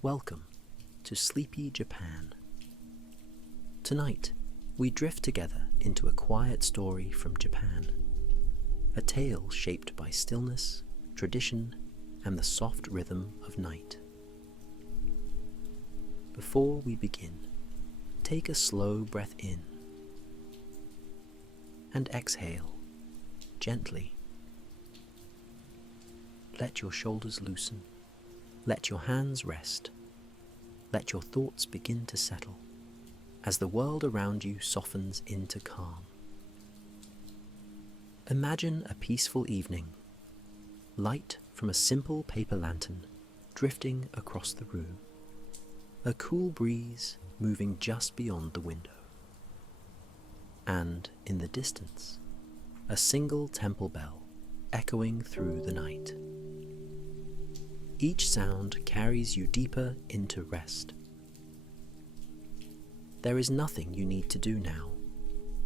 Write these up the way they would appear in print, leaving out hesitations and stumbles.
Welcome to sleepy Japan. Tonight, we drift together into a quiet story from Japan, a tale shaped by stillness, tradition, and the soft rhythm of night. Before we begin, take a slow breath in and exhale gently. Let your shoulders loosen. Let your hands rest. Let your thoughts begin to settle as the world around you softens into calm. Imagine a peaceful evening, light from a simple paper lantern drifting across the room, a cool breeze moving just beyond the window. And in the distance, a single temple bell echoing through the night. Each sound carries you deeper into rest. There is nothing you need to do now,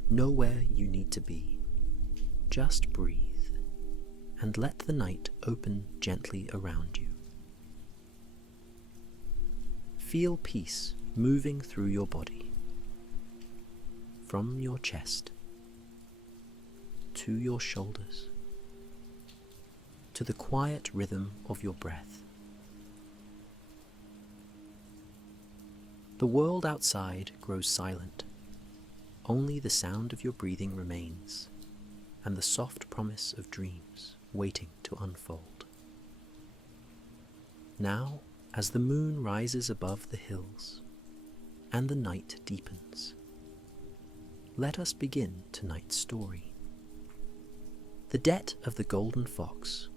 nowhere you need to be. Just breathe and let the night open gently around you. Feel peace moving through your body, from your chest to your shoulders, to the quiet rhythm of your breath. The world outside grows silent. Only the sound of your breathing remains, and the soft promise of dreams waiting to unfold. Now, as the moon rises above the hills, and the night deepens, let us begin tonight's story. The Debt of the Golden Fox.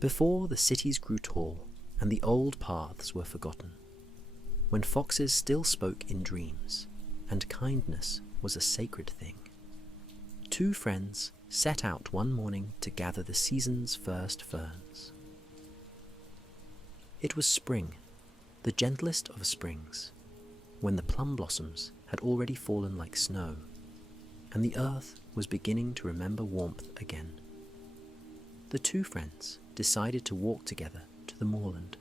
Before the cities grew tall and the old paths were forgotten, when foxes still spoke in dreams and kindness was a sacred thing, two friends set out one morning to gather the season's first ferns. It was spring, the gentlest of springs, when the plum blossoms had already fallen like snow, and the earth was beginning to remember warmth again. The two friends decided to walk together to the moorland,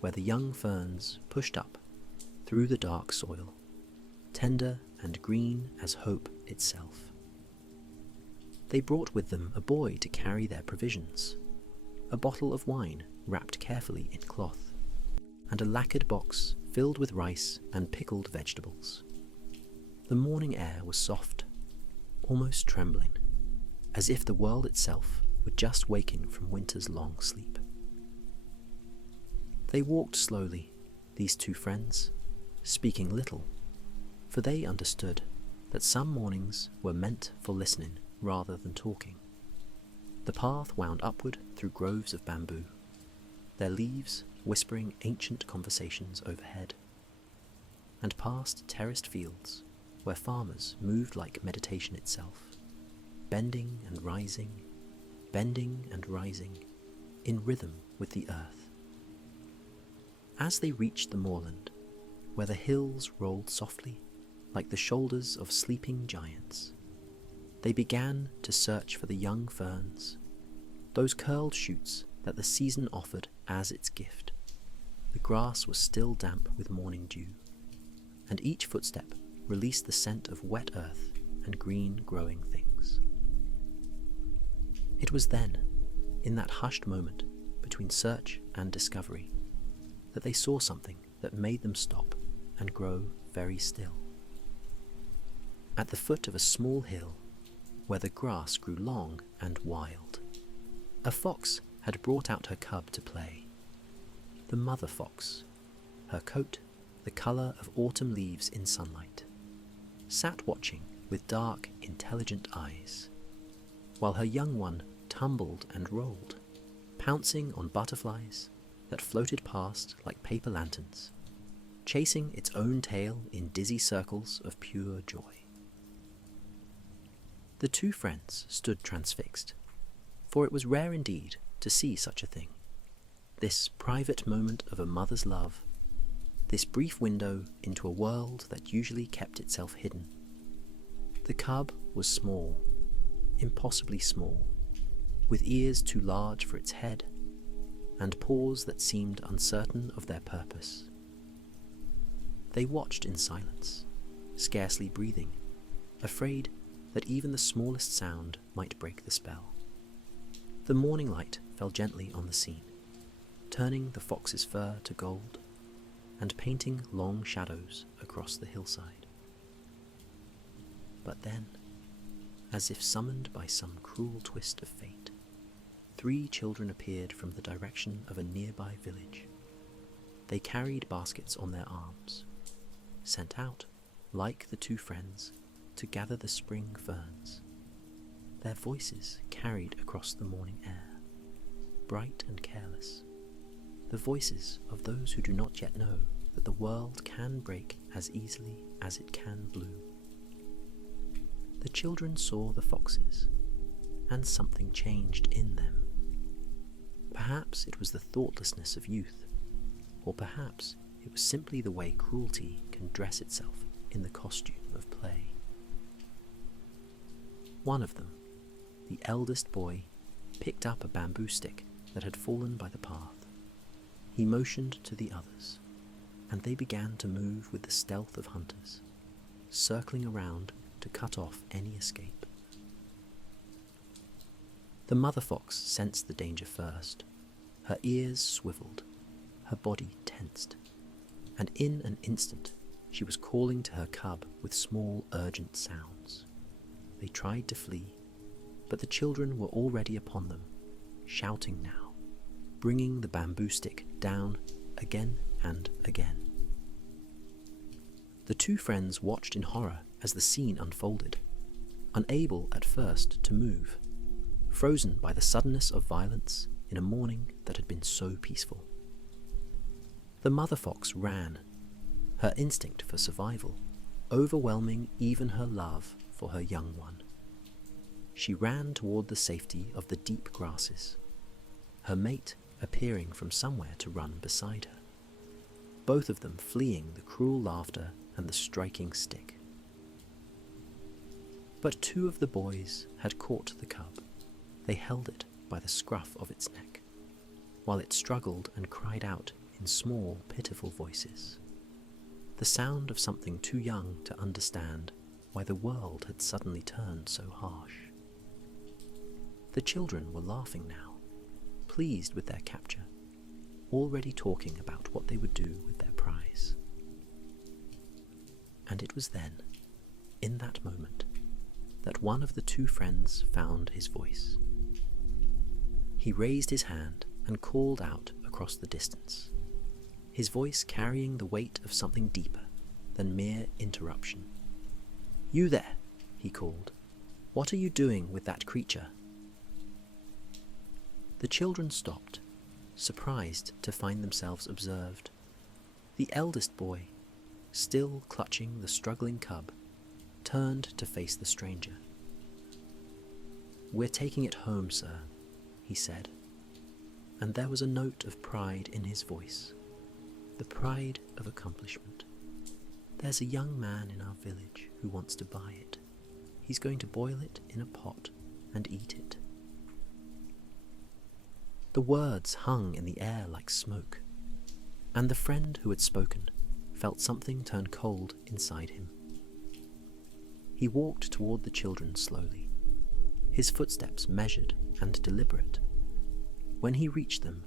where the young ferns pushed up through the dark soil, tender and green as hope itself. They brought with them a boy to carry their provisions, a bottle of wine wrapped carefully in cloth, and a lacquered box filled with rice and pickled vegetables. The morning air was soft, almost trembling, as if the world itself were just waking from winter's long sleep. They walked slowly, these two friends, speaking little, for they understood that some mornings were meant for listening rather than talking. The path wound upward through groves of bamboo, their leaves whispering ancient conversations overhead, and past terraced fields where farmers moved like meditation itself, bending and rising, in rhythm with the earth. As they reached the moorland, where the hills rolled softly like the shoulders of sleeping giants, they began to search for the young ferns, those curled shoots that the season offered as its gift. The grass was still damp with morning dew, and each footstep released the scent of wet earth and green growing things. It was then, in that hushed moment between search and discovery, that they saw something that made them stop and grow very still. At the foot of a small hill, where the grass grew long and wild, a fox had brought out her cub to play. The mother fox, her coat the colour of autumn leaves in sunlight, sat watching with dark, intelligent eyes, while her young one tumbled and rolled, pouncing on butterflies that floated past like paper lanterns, chasing its own tail in dizzy circles of pure joy. The two friends stood transfixed, for it was rare indeed to see such a thing, this private moment of a mother's love, this brief window into a world that usually kept itself hidden. The cub was small, impossibly small, with ears too large for its head, and paws that seemed uncertain of their purpose. They watched in silence, scarcely breathing, afraid that even the smallest sound might break the spell. The morning light fell gently on the scene, turning the fox's fur to gold and painting long shadows across the hillside. But then, as if summoned by some cruel twist of fate, 3 children appeared from the direction of a nearby village. They carried baskets on their arms, sent out, like the 2 friends, to gather the spring ferns. Their voices carried across the morning air, bright and careless, the voices of those who do not yet know that the world can break as easily as it can bloom. The children saw the foxes, and something changed in them. Perhaps it was the thoughtlessness of youth, or perhaps it was simply the way cruelty can dress itself in the costume of play. One of them, the eldest boy, picked up a bamboo stick that had fallen by the path. He motioned to the others, and they began to move with the stealth of hunters, circling around to cut off any escape. The mother fox sensed the danger first. Her ears swiveled, her body tensed, and in an instant she was calling to her cub with small, urgent sounds. They tried to flee, but the children were already upon them, shouting now, bringing the bamboo stick down again and again. The 2 friends watched in horror as the scene unfolded, unable at first to move, frozen by the suddenness of violence in a morning that had been so peaceful. The mother fox ran, her instinct for survival overwhelming even her love for her young one. She ran toward the safety of the deep grasses, her mate appearing from somewhere to run beside her, both of them fleeing the cruel laughter and the striking stick. But 2 of the boys had caught the cub. They held it by the scruff of its neck, while it struggled and cried out in small, pitiful voices, the sound of something too young to understand why the world had suddenly turned so harsh. The children were laughing now, pleased with their capture, already talking about what they would do with their prize. And it was then, in that moment, that one of the 2 friends found his voice. He raised his hand and called out across the distance, his voice carrying the weight of something deeper than mere interruption. "You there," he called. "What are you doing with that creature?" The children stopped, surprised to find themselves observed. The eldest boy, still clutching the struggling cub, turned to face the stranger. "We're taking it home, sir," he said, and there was a note of pride in his voice, the pride of accomplishment. "There's a young man in our village who wants to buy it. He's going to boil it in a pot and eat it." The words hung in the air like smoke, and the friend who had spoken felt something turn cold inside him. He walked toward the children slowly, his footsteps measured and deliberate. When he reached them,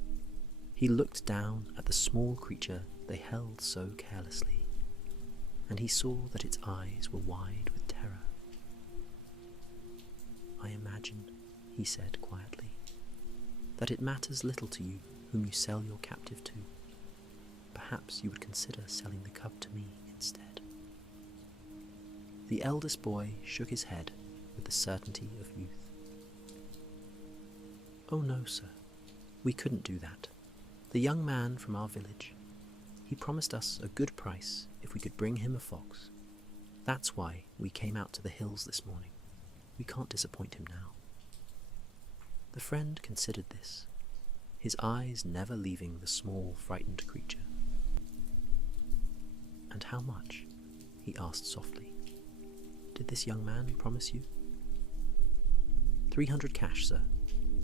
he looked down at the small creature they held so carelessly, and he saw that its eyes were wide with terror. "I imagine," he said quietly, "that it matters little to you whom you sell your captive to. Perhaps you would consider selling the cub to me instead." The eldest boy shook his head with the certainty of youth. "Oh no, sir, we couldn't do that. The young man from our village, he promised us a good price if we could bring him a fox. That's why we came out to the hills this morning. We can't disappoint him now." The friend considered this, his eyes never leaving the small, frightened creature. how much?" he asked softly. "Did this young man promise you?" 300 cash, sir.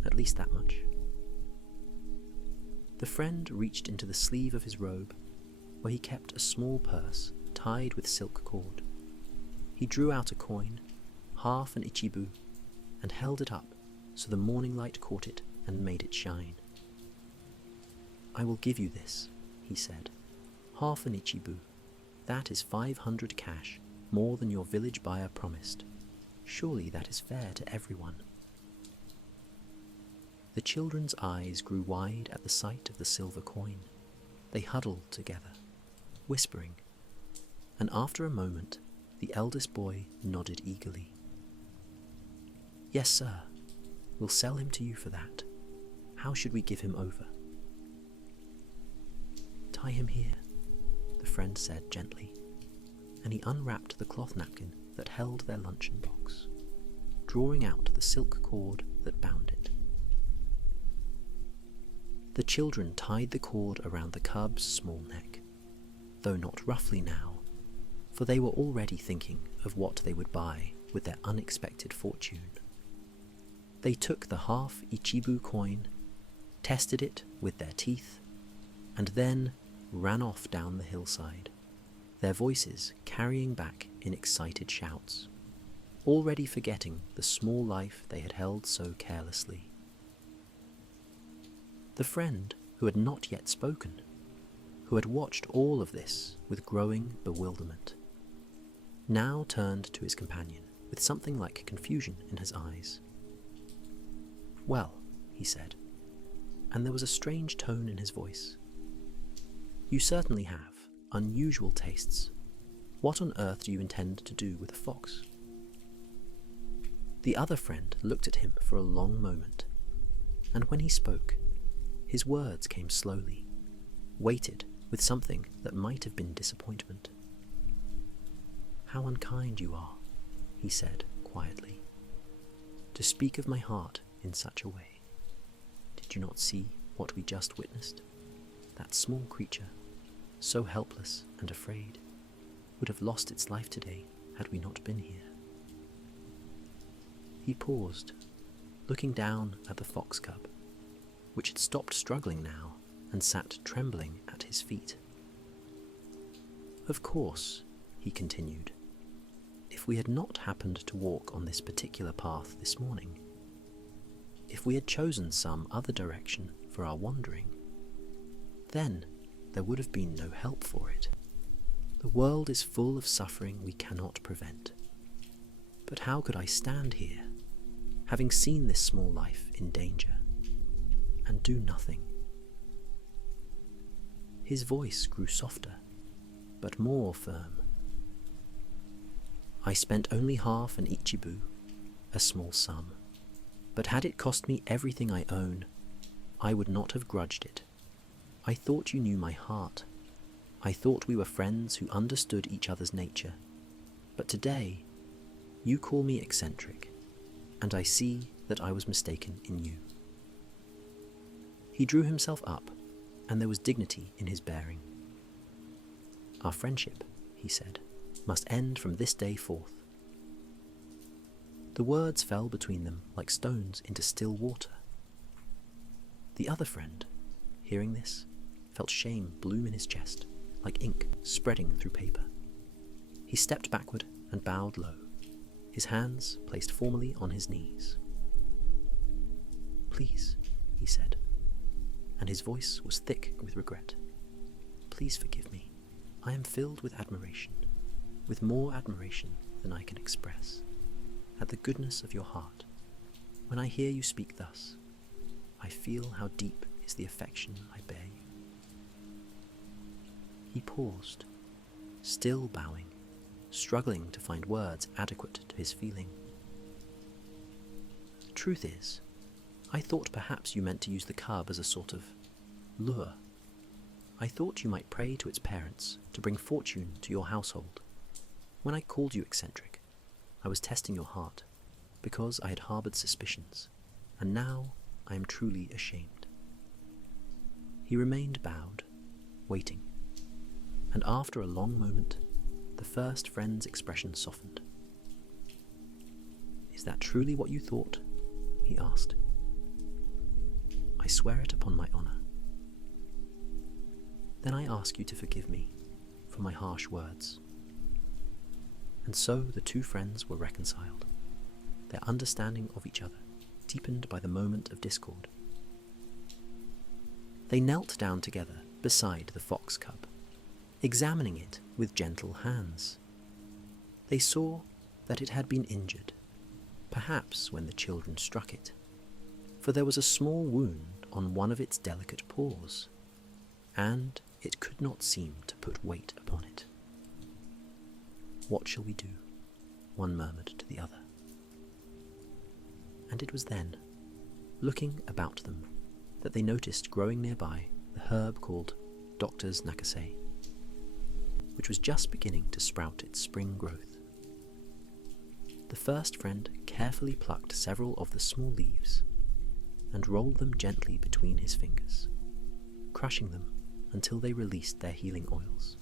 At least that much." The friend reached into the sleeve of his robe, where he kept a small purse tied with silk cord. He drew out a coin, half an ichibu, and held it up so the morning light caught it and made it shine. "I will give you this," he said. "Half an ichibu. That is 500 cash, more than your village buyer promised. Surely that is fair to everyone." The children's eyes grew wide at the sight of the silver coin. They huddled together, whispering, and after a moment, the eldest boy nodded eagerly. "Yes, sir. We'll sell him to you for that. How should we give him over?" "Tie him here," the friend said gently, and he unwrapped the cloth napkin that held their luncheon box, drawing out the silk cord that bound it. The children tied the cord around the cub's small neck, though not roughly now, for they were already thinking of what they would buy with their unexpected fortune. They took the half ichibu coin, tested it with their teeth, and then ran off down the hillside, their voices carrying back in excited shouts, already forgetting the small life they had held so carelessly. The friend who had not yet spoken, who had watched all of this with growing bewilderment, now turned to his companion with something like confusion in his eyes. "Well," he said, and there was a strange tone in his voice, "you certainly have unusual tastes. What on earth do you intend to do with a fox?" The other friend looked at him for a long moment, and when he spoke, his words came slowly, weighted with something that might have been disappointment. "How unkind you are," he said quietly, "to speak of my heart in such a way. Did you not see what we just witnessed? That small creature, so helpless and afraid, would have lost its life today had we not been here." He paused, looking down at the fox cub, which had stopped struggling now and sat trembling at his feet. "Of course," he continued, "if we had not happened to walk on this particular path this morning, if we had chosen some other direction for our wandering, then there would have been no help for it. The world is full of suffering we cannot prevent. But how could I stand here, having seen this small life in danger, and do nothing?" His voice grew softer, but more firm. "I spent only half an ichibu, a small sum, but had it cost me everything I own, I would not have grudged it. I thought you knew my heart. I thought we were friends who understood each other's nature. But today, you call me eccentric, and I see that I was mistaken in you." He drew himself up, and there was dignity in his bearing. "Our friendship," he said, "must end from this day forth." The words fell between them like stones into still water. The other friend, hearing this, felt shame bloom in his chest, like ink spreading through paper. He stepped backward and bowed low, his hands placed formally on his knees. "Please," he said, and his voice was thick with regret. "Please forgive me. I am filled with admiration, with more admiration than I can express, at the goodness of your heart. When I hear you speak thus, I feel how deep is the affection I bear you." He paused, still bowing, struggling to find words adequate to his feeling. "The truth is, I thought perhaps you meant to use the cub as a sort of lure. I thought you might pray to its parents to bring fortune to your household. When I called you eccentric, I was testing your heart, because I had harbored suspicions, and now I am truly ashamed." He remained bowed, waiting, and after a long moment, the first friend's expression softened. "Is that truly what you thought?" he asked. "I swear it upon my honour." "Then I ask you to forgive me for my harsh words." And so the two friends were reconciled, their understanding of each other deepened by the moment of discord. They knelt down together beside the fox cub, examining it with gentle hands. They saw that it had been injured, perhaps when the children struck it, for there was a small wound on one of its delicate paws, and it could not seem to put weight upon it. "What shall we do?" one murmured to the other. And it was then, looking about them, that they noticed growing nearby the herb called Doctor's Nakase, which was just beginning to sprout its spring growth. The first friend carefully plucked several of the small leaves and rolled them gently between his fingers, crushing them until they released their healing oils.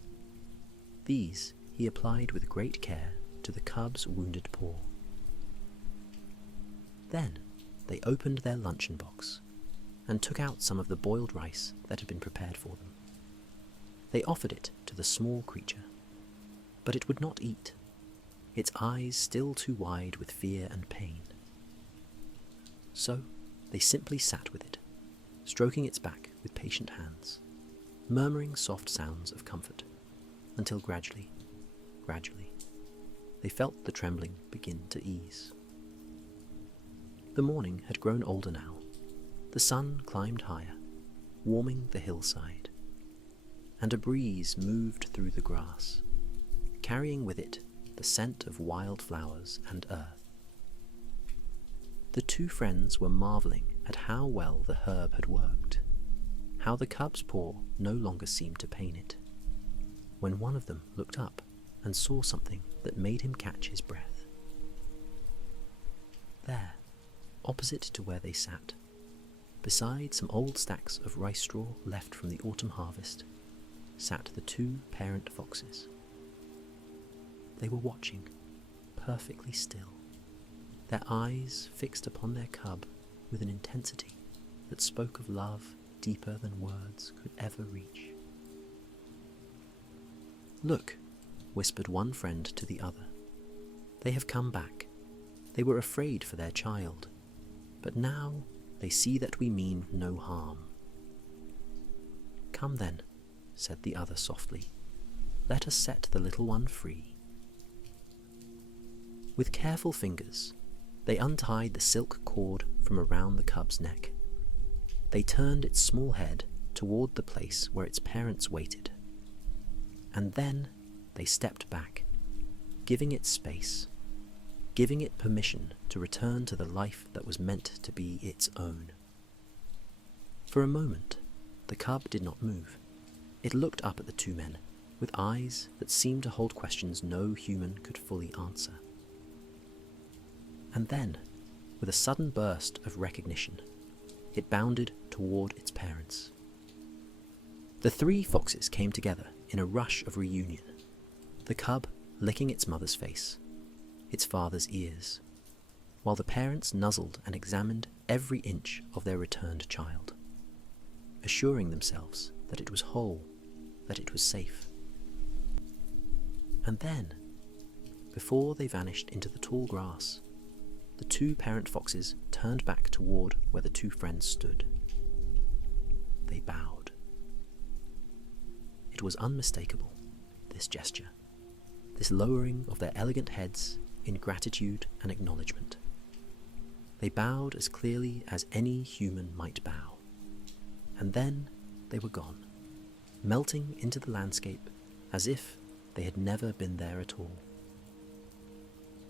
These he applied with great care to the cub's wounded paw. Then they opened their luncheon box and took out some of the boiled rice that had been prepared for them. They offered it to the small creature, but it would not eat, its eyes still too wide with fear and pain. So they simply sat with it, stroking its back with patient hands, murmuring soft sounds of comfort, until gradually, they felt the trembling begin to ease. The morning had grown older now. The sun climbed higher, warming the hillside, and a breeze moved through the grass, carrying with it the scent of wild flowers and earth. The two friends were marvelling at how well the herb had worked, how the cub's paw no longer seemed to pain it, when one of them looked up and saw something that made him catch his breath. There, opposite to where they sat, beside some old stacks of rice straw left from the autumn harvest, sat the two parent foxes. They were watching, perfectly still, their eyes fixed upon their cub with an intensity that spoke of love deeper than words could ever reach. "Look," whispered one friend to the other. "They have come back. They were afraid for their child, but now they see that we mean no harm." "Come then," said the other softly. "Let us set the little one free." With careful fingers, they untied the silk cord from around the cub's neck. They turned its small head toward the place where its parents waited. And then they stepped back, giving it space, giving it permission to return to the life that was meant to be its own. For a moment, the cub did not move. It looked up at the two men, with eyes that seemed to hold questions no human could fully answer. And then, with a sudden burst of recognition, it bounded toward its parents. The three foxes came together in a rush of reunion, the cub licking its mother's face, its father's ears, while the parents nuzzled and examined every inch of their returned child, assuring themselves that it was whole, that it was safe. And then, before they vanished into the tall grass, the two parent foxes turned back toward where the two friends stood. They bowed. It was unmistakable, this gesture, this lowering of their elegant heads in gratitude and acknowledgement. They bowed as clearly as any human might bow, and then they were gone, melting into the landscape as if they had never been there at all.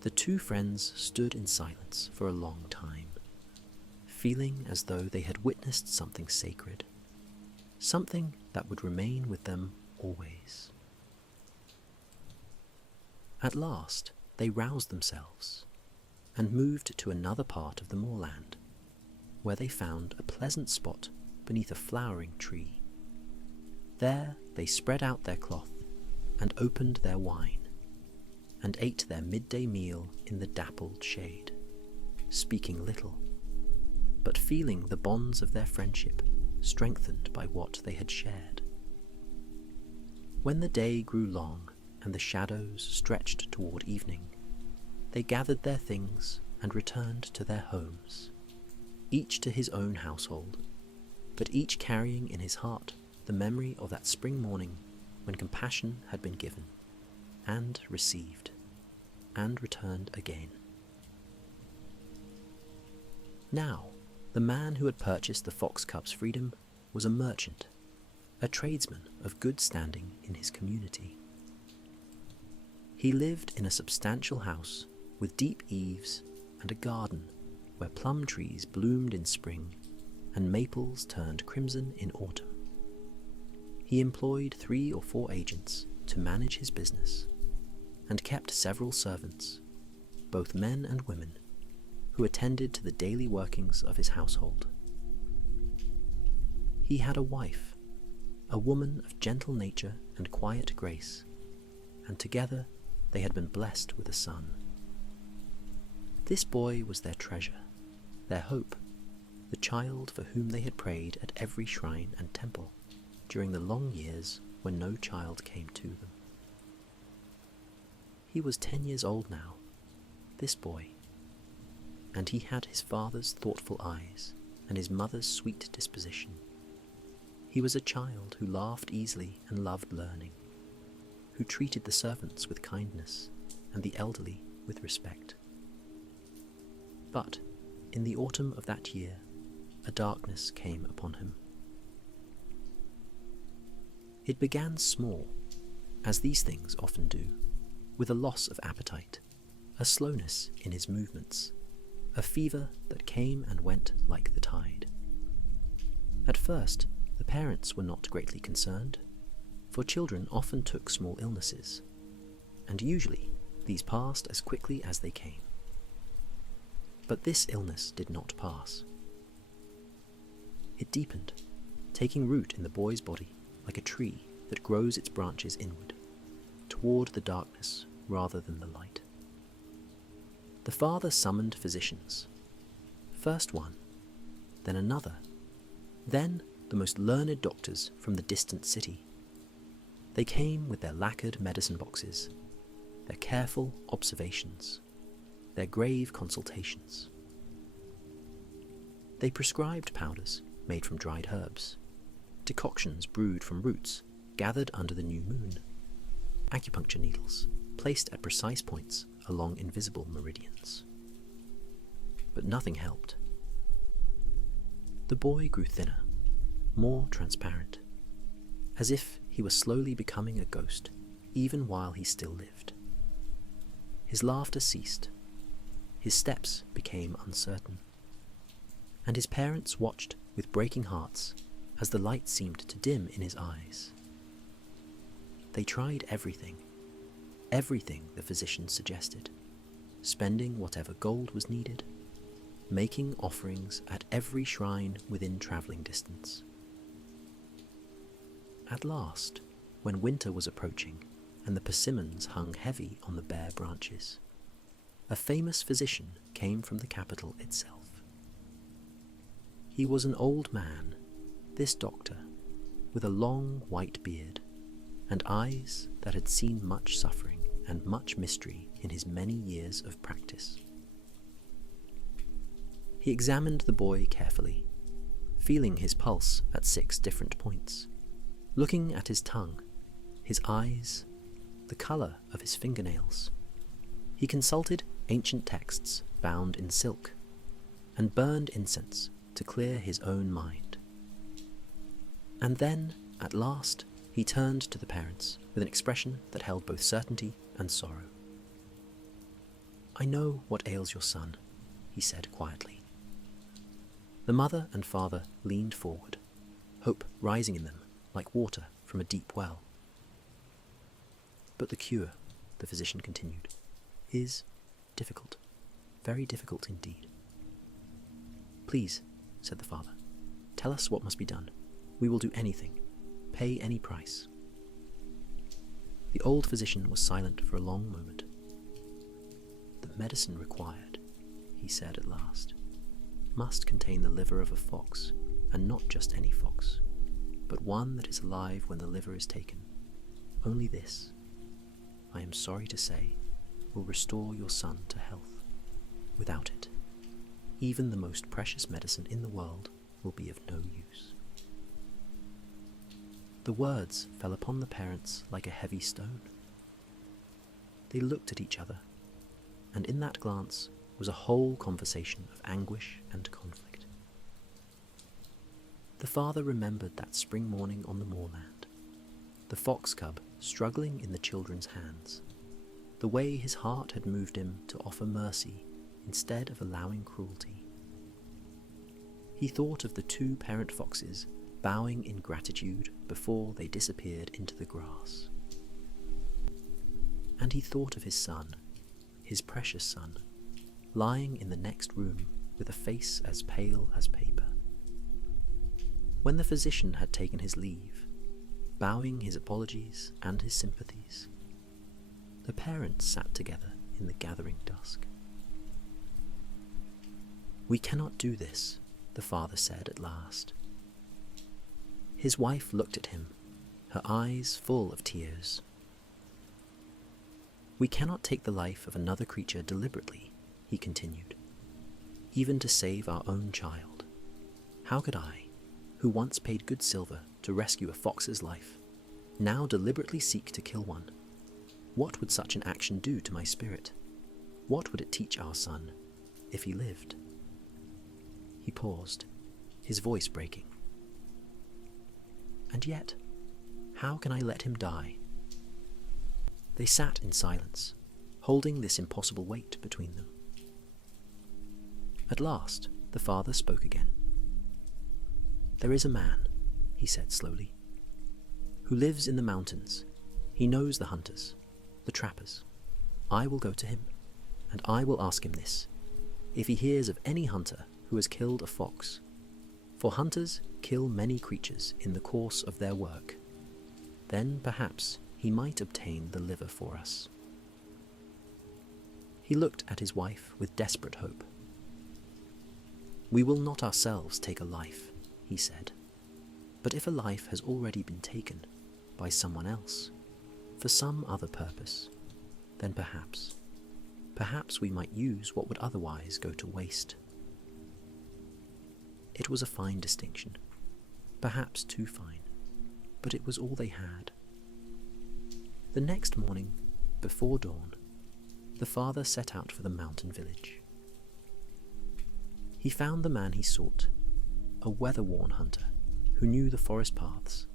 The two friends stood in silence for a long time, feeling as though they had witnessed something sacred, something that would remain with them always. At last, they roused themselves and moved to another part of the moorland, where they found a pleasant spot beneath a flowering tree. There they spread out their cloth and opened their wine, and ate their midday meal in the dappled shade, speaking little, but feeling the bonds of their friendship strengthened by what they had shared. When the day grew long and the shadows stretched toward evening, they gathered their things and returned to their homes, each to his own household, but each carrying in his heart the memory of that spring morning when compassion had been given, and received, and returned again. Now, the man who had purchased the fox cub's freedom was a merchant, a tradesman of good standing in his community. He lived in a substantial house with deep eaves and a garden where plum trees bloomed in spring and maples turned crimson in autumn. He employed 3 or 4 agents to manage his business and kept several servants, both men and women, who attended to the daily workings of his household. He had a wife, a woman of gentle nature and quiet grace, and together they had been blessed with a son. This boy was their treasure, their hope, the child for whom they had prayed at every shrine and temple during the long years when no child came to them. He was 10 years old now, this boy, and he had his father's thoughtful eyes and his mother's sweet disposition. He was a child who laughed easily and loved learning, who treated the servants with kindness and the elderly with respect. But in the autumn of that year, a darkness came upon him. It began small, as these things often do, with a loss of appetite, a slowness in his movements, a fever that came and went like the tide. At first, the parents were not greatly concerned, for children often took small illnesses, and usually these passed as quickly as they came. But this illness did not pass. It deepened, taking root in the boy's body like a tree that grows its branches inward, toward the darkness rather than the light. The father summoned physicians, first one, then another, then the most learned doctors from the distant city. They came with their lacquered medicine boxes, their careful observations, their grave consultations. They prescribed powders made from dried herbs, decoctions brewed from roots gathered under the new moon, acupuncture needles placed at precise points along invisible meridians. But nothing helped. The boy grew thinner, more transparent, as if he was slowly becoming a ghost even while he still lived. His laughter ceased, his steps became uncertain, and his parents watched with breaking hearts as the light seemed to dim in his eyes. They tried everything the physicians suggested, spending whatever gold was needed, making offerings at every shrine within travelling distance. At last, when winter was approaching and the persimmons hung heavy on the bare branches, a famous physician came from the capital itself. He was an old man, this doctor, with a long white beard and eyes that had seen much suffering and much mystery in his many years of practice. He examined the boy carefully, feeling his pulse at 6 different points, looking at his tongue, his eyes, the colour of his fingernails. He consulted ancient texts bound in silk, and burned incense to clear his own mind. And then, at last, he turned to the parents with an expression that held both certainty and sorrow. "I know what ails your son," he said quietly. The mother and father leaned forward, hope rising in them like water from a deep well. "But the cure," the physician continued, "is difficult, very difficult indeed." "Please," said the father, "tell us what must be done. We will do anything, pay any price." The The old physician was silent for a long moment. "The medicine required," he said at last, "must contain the liver of a fox, and not just any fox, but one that is alive when the liver is taken. Only this, I am sorry to say, will restore your son to health. Without it, even the most precious medicine in the world will be of no use." The words fell upon the parents like a heavy stone. They looked at each other, and in that glance was a whole conversation of anguish and conflict. The father remembered that spring morning on the moorland, the fox cub struggling in the children's hands, the way his heart had moved him to offer mercy instead of allowing cruelty. He thought of the two parent foxes bowing in gratitude before they disappeared into the grass. And he thought of his son, his precious son, lying in the next room with a face as pale as paper. When the physician had taken his leave, bowing his apologies and his sympathies, the parents sat together in the gathering dusk. "We cannot do this," the father said at last. His wife looked at him, her eyes full of tears. "We cannot take the life of another creature deliberately," he continued, "even to save our own child. How could I, who once paid good silver to rescue a fox's life, now deliberately seek to kill one? What would such an action do to my spirit? What would it teach our son, if he lived?" He paused, his voice breaking. "And yet, how can I let him die?" They sat in silence, holding this impossible weight between them. At last, the father spoke again. "There is a man," he said slowly, "who lives in the mountains. He knows the hunters, the trappers. I will go to him, and I will ask him this: if he hears of any hunter who has killed a fox, for hunters kill many creatures in the course of their work, then perhaps he might obtain the liver for us." He looked at his wife with desperate hope. "We will not ourselves take a life," he said, "but if a life has already been taken by someone else, for some other purpose, then perhaps we might use what would otherwise go to waste." It was a fine distinction, perhaps too fine, but it was all they had. The next morning, before dawn, the father set out for the mountain village. He found the man he sought, a weather-worn hunter who knew the forest paths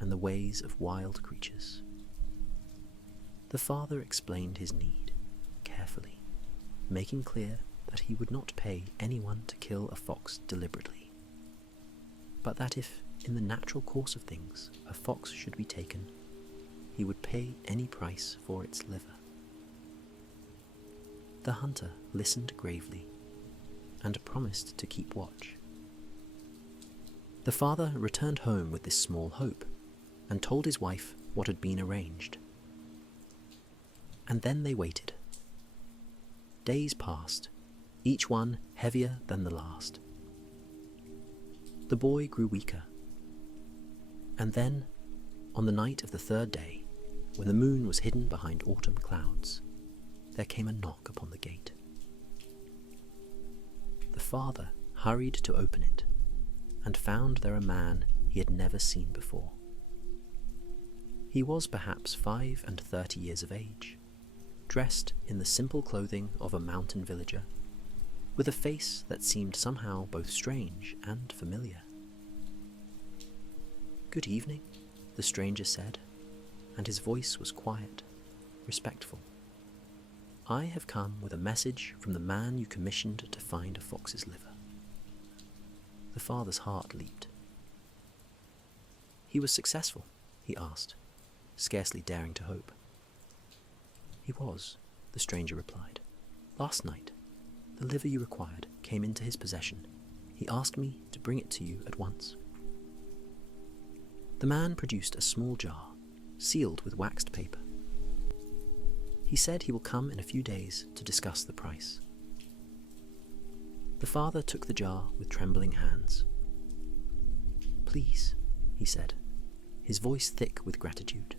and the ways of wild creatures. The father explained his need carefully, making clear that he would not pay anyone to kill a fox deliberately, but that if, in the natural course of things, a fox should be taken, he would pay any price for its liver. The hunter listened gravely and promised to keep watch. The father returned home with this small hope and told his wife what had been arranged. And then they waited. Days passed, each one heavier than the last. The boy grew weaker. And then, on the night of the third day, when the moon was hidden behind autumn clouds, there came a knock upon the gate. The father hurried to open it, and found there a man he had never seen before. He was perhaps 35 years of age, dressed in the simple clothing of a mountain villager, with a face that seemed somehow both strange and familiar. "Good evening," the stranger said, and his voice was quiet, respectful. "I have come with a message from the man you commissioned to find a fox's liver." The father's heart leaped. "He was successful?" he asked, scarcely daring to hope. "He was," the stranger replied. "Last night, the liver you required came into his possession. He asked me to bring it to you at once." The man produced a small jar, sealed with waxed paper, He said he will come in a few days to discuss the price. The father took the jar with trembling hands. "Please," he said, his voice thick with gratitude.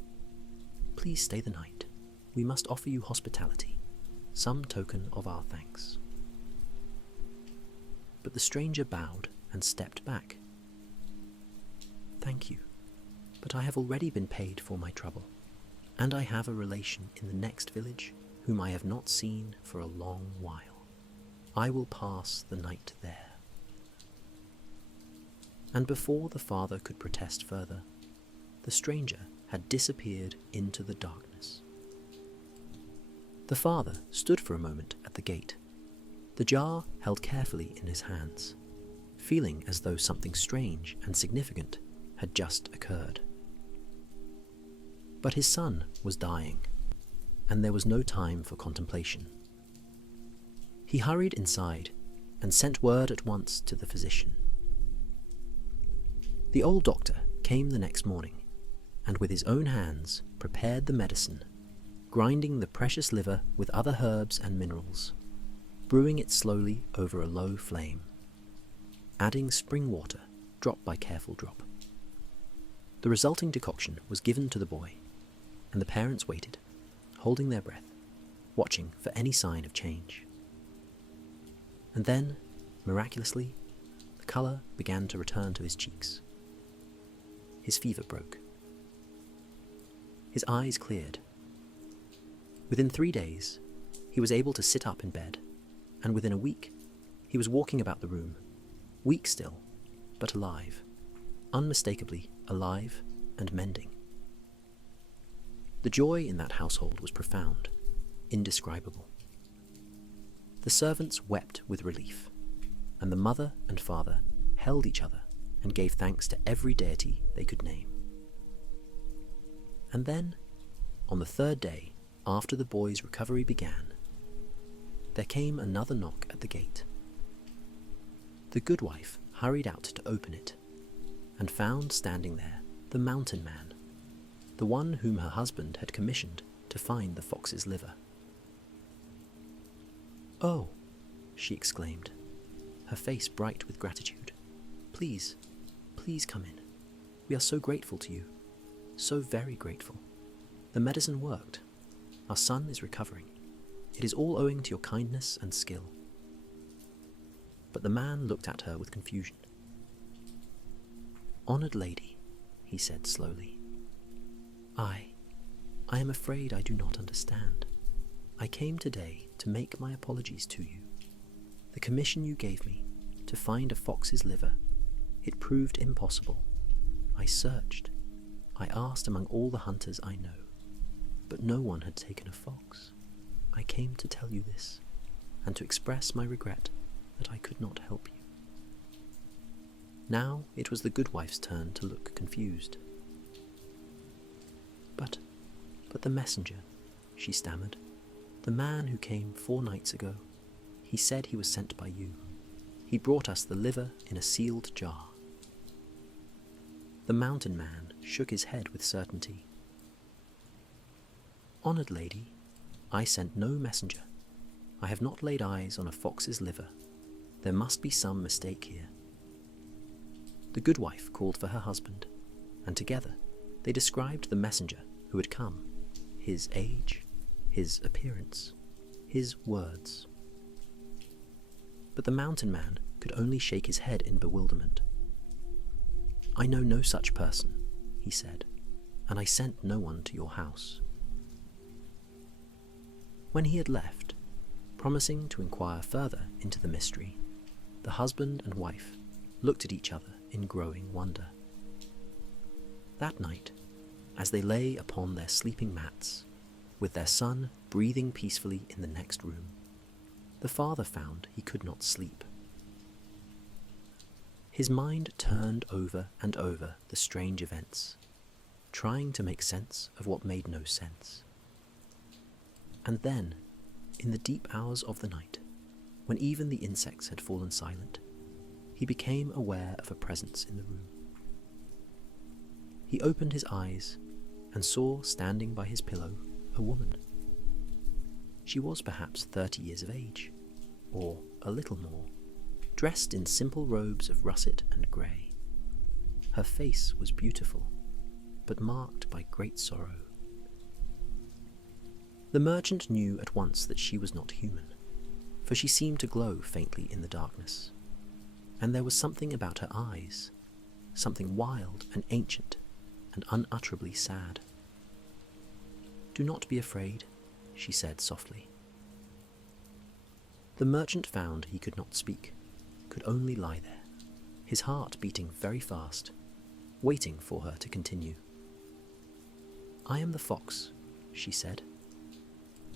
"Please stay the night. We must offer you hospitality, some token of our thanks." But the stranger bowed and stepped back. "Thank you, but I have already been paid for my trouble, and I have a relation in the next village whom I have not seen for a long while. I will pass the night there." And before the father could protest further, the stranger had disappeared into the darkness. The father stood for a moment at the gate, the jar held carefully in his hands, feeling as though something strange and significant had just occurred. But his son was dying, and there was no time for contemplation. He hurried inside and sent word at once to the physician. The old doctor came the next morning, and with his own hands prepared the medicine, grinding the precious liver with other herbs and minerals, brewing it slowly over a low flame, adding spring water drop by careful drop. The resulting decoction was given to the boy, and the parents waited, holding their breath, watching for any sign of change. And then, miraculously, the colour began to return to his cheeks. His fever broke. His eyes cleared. Within 3 days, he was able to sit up in bed, and within a week, he was walking about the room, weak still, but alive, unmistakably alive and mending. The joy in that household was profound, indescribable. The servants wept with relief, and the mother and father held each other and gave thanks to every deity they could name. And then, on the 3rd day after the boy's recovery began, there came another knock at the gate. The good wife hurried out to open it, and found standing there the mountain man, the one whom her husband had commissioned to find the fox's liver. "Oh," she exclaimed, her face bright with gratitude. Please come in. We are so grateful to you, so very grateful. The medicine worked. Our son is recovering. It is all owing to your kindness and skill." But the man looked at her with confusion. "Honoured lady," he said slowly, I am afraid I do not understand. I came today to make my apologies to you. The commission you gave me to find a fox's liver, it proved impossible. I searched. I asked among all the hunters I know, but no one had taken a fox. I came to tell you this, and to express my regret that I could not help you." Now it was the good wife's turn to look confused. But the messenger," she stammered. "The man who came 4 nights ago, he said he was sent by you. He brought us the liver in a sealed jar." The mountain man shook his head with certainty. "Honoured lady, I sent no messenger. I have not laid eyes on a fox's liver. There must be some mistake here." The good wife called for her husband, and together they described the messenger who had come, his age, his appearance, his words. But the mountain man could only shake his head in bewilderment. "I know no such person," he said, "and I sent no one to your house." When he had left, promising to inquire further into the mystery, the husband and wife looked at each other in growing wonder. That night, as they lay upon their sleeping mats, with their son breathing peacefully in the next room, the father found he could not sleep. His mind turned over and over the strange events, trying to make sense of what made no sense. And then, in the deep hours of the night, when even the insects had fallen silent, he became aware of a presence in the room. He opened his eyes and saw standing by his pillow a woman. She was perhaps 30 years of age, or a little more, dressed in simple robes of russet and grey. Her face was beautiful, but marked by great sorrow. The merchant knew at once that she was not human, for she seemed to glow faintly in the darkness, and there was something about her eyes, something wild and ancient and unutterably sad. "Do not be afraid," she said softly. The merchant found he could not speak, could only lie there, his heart beating very fast, waiting for her to continue. "I am the fox," she said,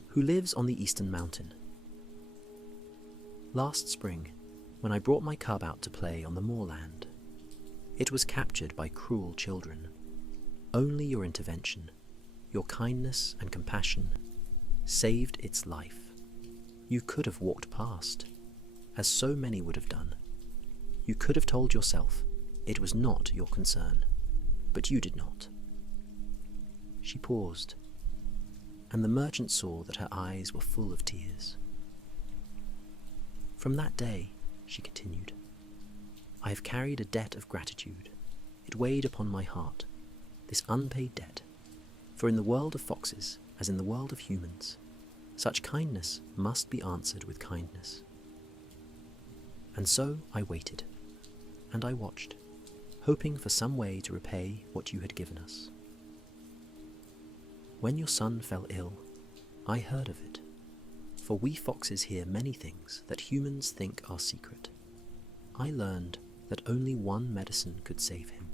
"who lives on the eastern mountain. Last spring, when I brought my cub out to play on the moorland, it was captured by cruel children. Only your intervention, your kindness and compassion, saved its life. You could have walked past, as so many would have done. You could have told yourself it was not your concern, but you did not." She paused, and the merchant saw that her eyes were full of tears. "From that day," she continued, "I have carried a debt of gratitude. It weighed upon my heart, this unpaid debt, for in the world of foxes, as in the world of humans, such kindness must be answered with kindness. And so I waited, and I watched, hoping for some way to repay what you had given us. When your son fell ill, I heard of it, for we foxes hear many things that humans think are secret. I learned that only one medicine could save him,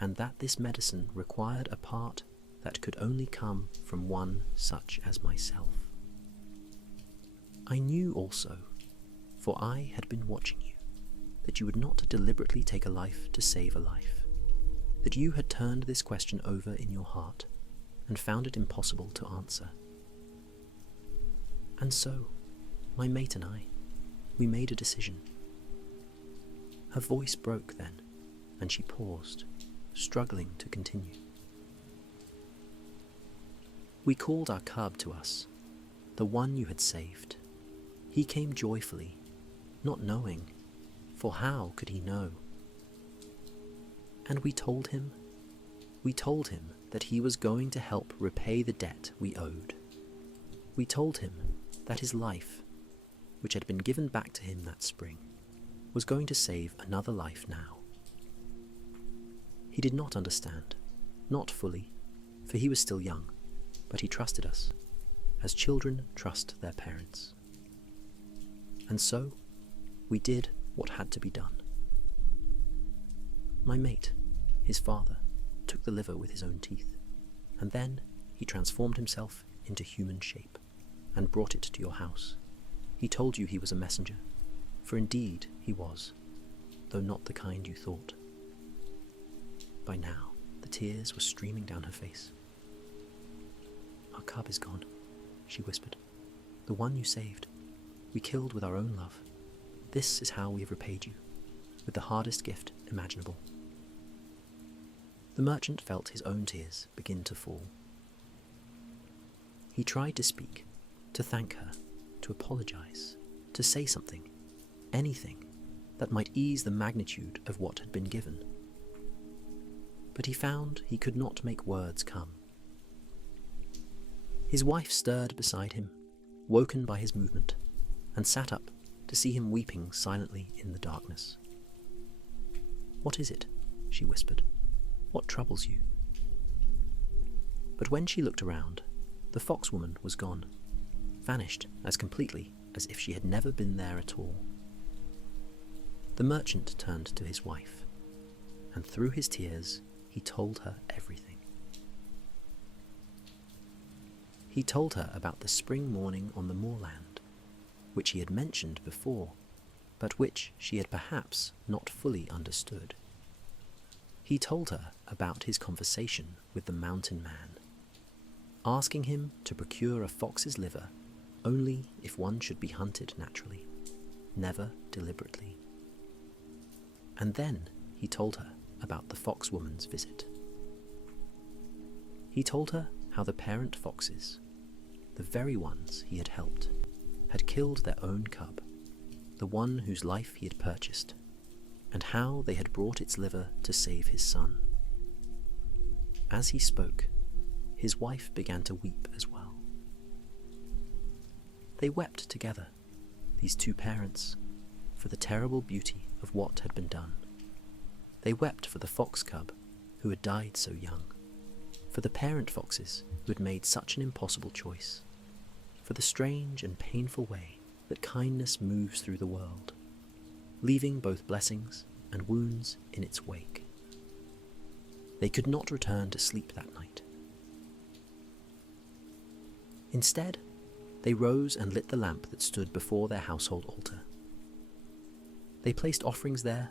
and that this medicine required a part that could only come from one such as myself. I knew also, for I had been watching you, that you would not deliberately take a life to save a life, that you had turned this question over in your heart and found it impossible to answer. And so, my mate and I, we made a decision." Her voice broke then, and she paused, struggling to continue. "We called our cub to us, the one you had saved. He came joyfully, not knowing, for how could he know? And we told him that he was going to help repay the debt we owed. We told him that his life, which had been given back to him that spring, was going to save another life now. He did not understand, not fully, for he was still young, but he trusted us, as children trust their parents. And so, we did what had to be done. My mate, his father, took the liver with his own teeth, and then he transformed himself into human shape and brought it to your house. He told you he was a messenger, for indeed he was, though not the kind you thought." By now, the tears were streaming down her face. "Our cub is gone," she whispered. "The one you saved, we killed with our own love. This is how we have repaid you, with the hardest gift imaginable." The merchant felt his own tears begin to fall. He tried to speak, to thank her, to apologize, to say something, anything that might ease the magnitude of what had been given. But he found he could not make words come. His wife stirred beside him, woken by his movement, and sat up to see him weeping silently in the darkness. "What is it?" she whispered. "What troubles you?" But when she looked around, the foxwoman was gone, vanished as completely as if she had never been there at all. The merchant turned to his wife, and through his tears he told her everything. He told her about the spring morning on the moorland, which he had mentioned before, but which she had perhaps not fully understood. He told her about his conversation with the mountain man, asking him to procure a fox's liver only if one should be hunted naturally, never deliberately. And then he told her about the foxwoman's visit. He told her how the parent foxes, the very ones he had helped, had killed their own cub, the one whose life he had purchased, and how they had brought its liver to save his son. As he spoke, his wife began to weep as well. They wept together, these two parents, for the terrible beauty of what had been done. They wept for the fox cub who had died so young, for the parent foxes who had made such an impossible choice, for the strange and painful way that kindness moves through the world, leaving both blessings and wounds in its wake. They could not return to sleep that night. Instead, they rose and lit the lamp that stood before their household altar. They placed offerings there,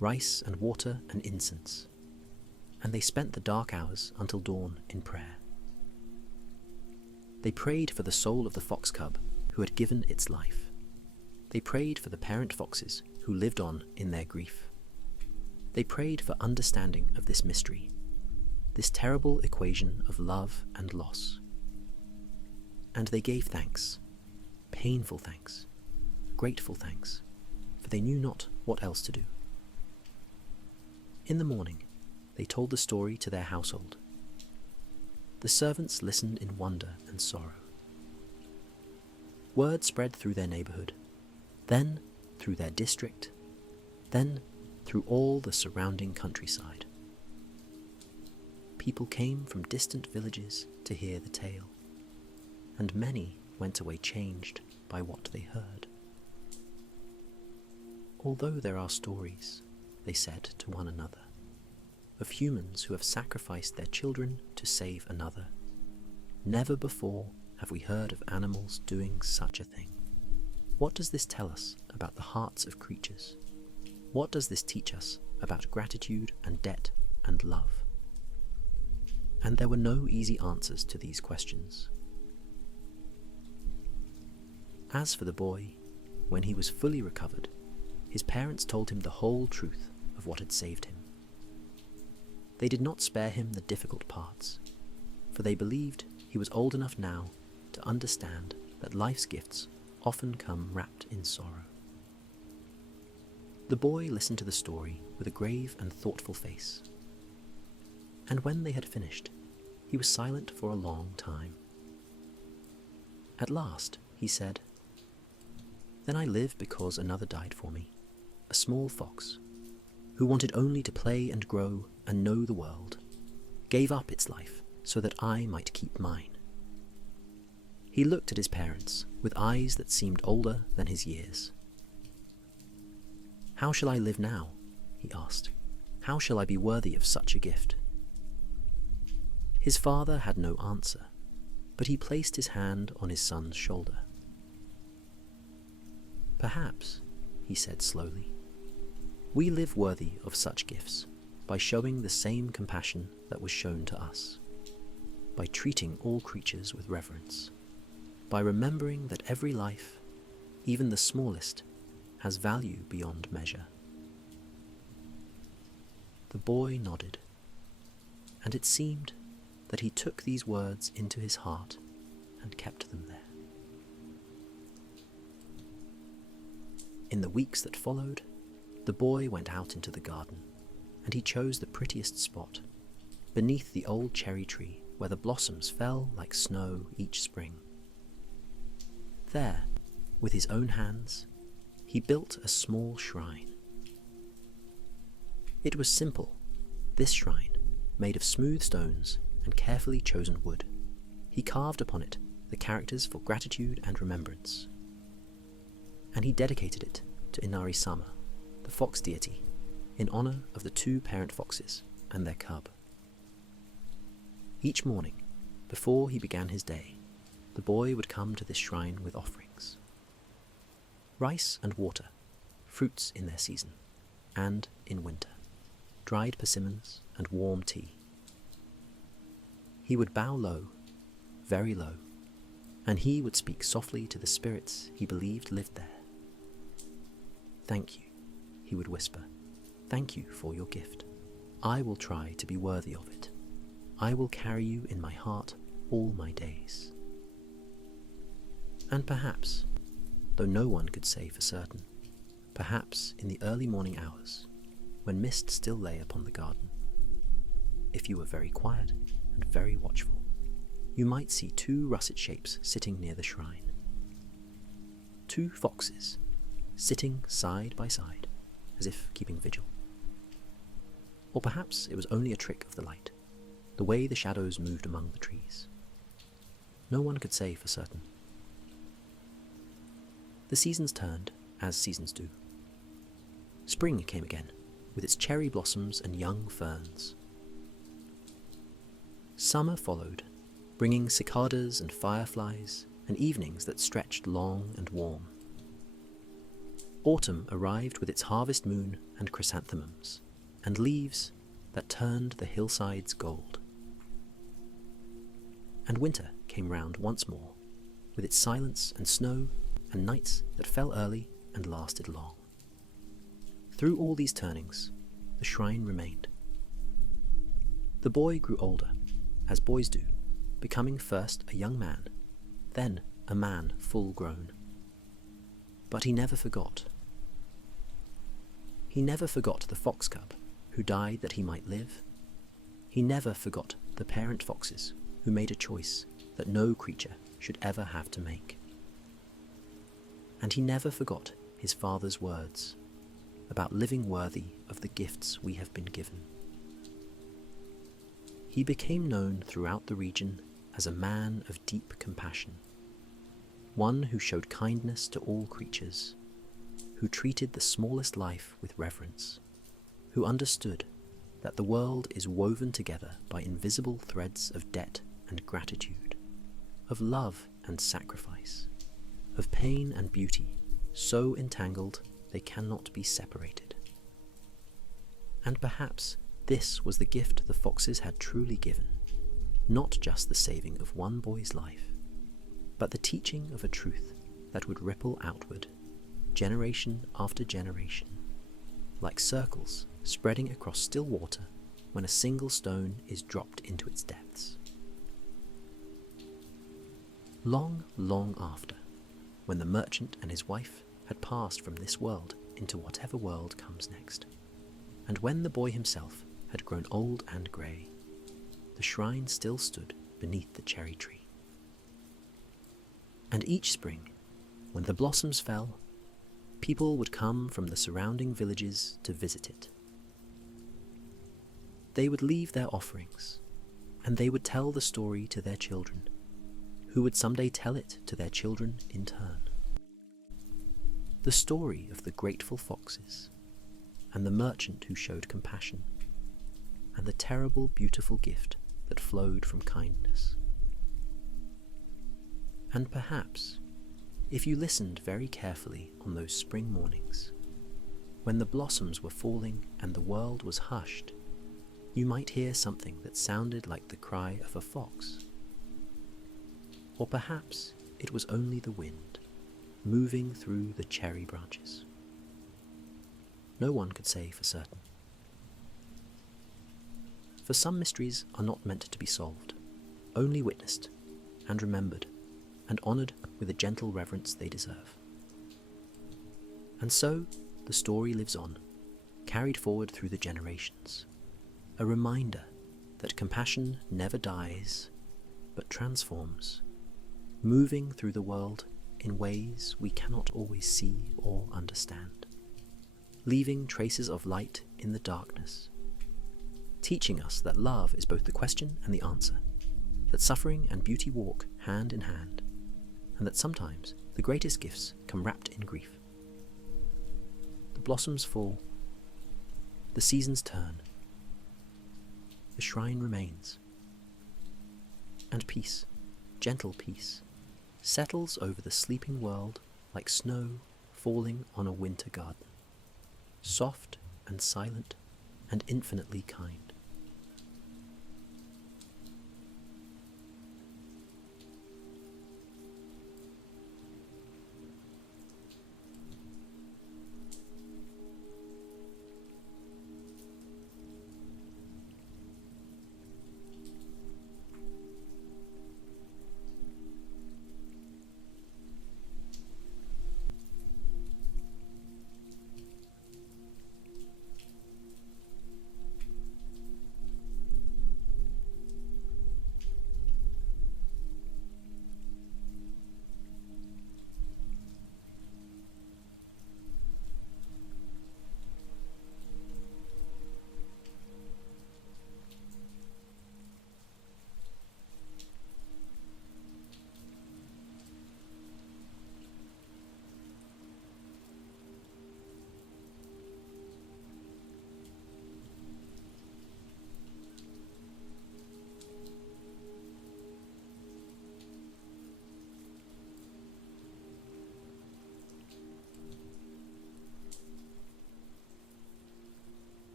rice and water and incense, and they spent the dark hours until dawn in prayer. They prayed for the soul of the fox cub who had given its life. They prayed for the parent foxes who lived on in their grief. They prayed for understanding of this mystery, this terrible equation of love and loss. And they gave thanks, painful thanks, grateful thanks, for they knew not what else to do. In the morning, they told the story to their household. The servants listened in wonder and sorrow. Word spread through their neighborhood, then through their district, then through all the surrounding countryside. People came from distant villages to hear the tale, and many went away changed by what they heard. Although there are stories, they said to one another, of humans who have sacrificed their children to save another, never before have we heard of animals doing such a thing. What does this tell us about the hearts of creatures? What does this teach us about gratitude and debt and love? And there were no easy answers to these questions. As for the boy, when he was fully recovered, his parents told him the whole truth of what had saved him. They did not spare him the difficult parts, for they believed he was old enough now to understand that life's gifts often come wrapped in sorrow. The boy listened to the story with a grave and thoughtful face, and when they had finished, he was silent for a long time. At last, he said, "Then I live because another died for me, a small fox, who wanted only to play and grow and know the world, gave up its life so that I might keep mine." He looked at his parents with eyes that seemed older than his years. "How shall I live now?" he asked. "How shall I be worthy of such a gift?" His father had no answer, but he placed his hand on his son's shoulder. "Perhaps," he said slowly, "we live worthy of such gifts by showing the same compassion that was shown to us, by treating all creatures with reverence, by remembering that every life, even the smallest, has value beyond measure." The boy nodded, and it seemed that he took these words into his heart and kept them there. In the weeks that followed, the boy went out into the garden, and he chose the prettiest spot, beneath the old cherry tree where the blossoms fell like snow each spring. There, with his own hands, he built a small shrine. It was simple, this shrine, made of smooth stones and carefully chosen wood. He carved upon it the characters for gratitude and remembrance, and he dedicated it to Inari-sama, the fox deity, in honor of the two parent foxes and their cub. Each morning, before he began his day, the boy would come to this shrine with offerings: rice and water, fruits in their season, and, in winter, dried persimmons and warm tea. He would bow low, very low, and he would speak softly to the spirits he believed lived there. "Thank you," he would whisper. "Thank you for your gift. I will try to be worthy of it. I will carry you in my heart all my days." And perhaps, though no one could say for certain, perhaps in the early morning hours, when mist still lay upon the garden, if you were very quiet and very watchful, you might see two russet shapes sitting near the shrine. Two foxes, sitting side by side, as if keeping vigil. Or perhaps it was only a trick of the light, the way the shadows moved among the trees. No one could say for certain. The seasons turned, as seasons do. Spring came again, with its cherry blossoms and young ferns. Summer followed, bringing cicadas and fireflies and evenings that stretched long and warm. Autumn arrived with its harvest moon and chrysanthemums, and leaves that turned the hillsides gold. And winter came round once more, with its silence and snow and nights that fell early and lasted long. Through all these turnings, the shrine remained. The boy grew older, as boys do, becoming first a young man, then a man full grown. But he never forgot. He never forgot the fox cub who died that he might live. He never forgot the parent foxes who made a choice that no creature should ever have to make. And he never forgot his father's words about living worthy of the gifts we have been given. He became known throughout the region as a man of deep compassion, one who showed kindness to all creatures, who treated the smallest life with reverence, who understood that the world is woven together by invisible threads of debt and gratitude, of love and sacrifice, of pain and beauty, so entangled they cannot be separated. And perhaps this was the gift the foxes had truly given, not just the saving of one boy's life, but the teaching of a truth that would ripple outward, generation after generation, like circles spreading across still water when a single stone is dropped into its depths. Long, long after, when the merchant and his wife had passed from this world into whatever world comes next, and when the boy himself had grown old and grey, the shrine still stood beneath the cherry tree. And each spring, when the blossoms fell, people would come from the surrounding villages to visit it. They would leave their offerings, and they would tell the story to their children, who would someday tell it to their children in turn. The story of the grateful foxes, and the merchant who showed compassion, and the terrible, beautiful gift that flowed from kindness. And perhaps, if you listened very carefully on those spring mornings, when the blossoms were falling and the world was hushed, you might hear something that sounded like the cry of a fox. Or perhaps it was only the wind, moving through the cherry branches. No one could say for certain. For some mysteries are not meant to be solved, only witnessed and remembered and honoured with the gentle reverence they deserve. And so the story lives on, carried forward through the generations, a reminder that compassion never dies, but transforms, moving through the world in ways we cannot always see or understand, leaving traces of light in the darkness, teaching us that love is both the question and the answer, that suffering and beauty walk hand in hand, and that sometimes the greatest gifts come wrapped in grief. The blossoms fall, the seasons turn, the shrine remains, and peace, gentle peace, settles over the sleeping world like snow falling on a winter garden, soft and silent and infinitely kind.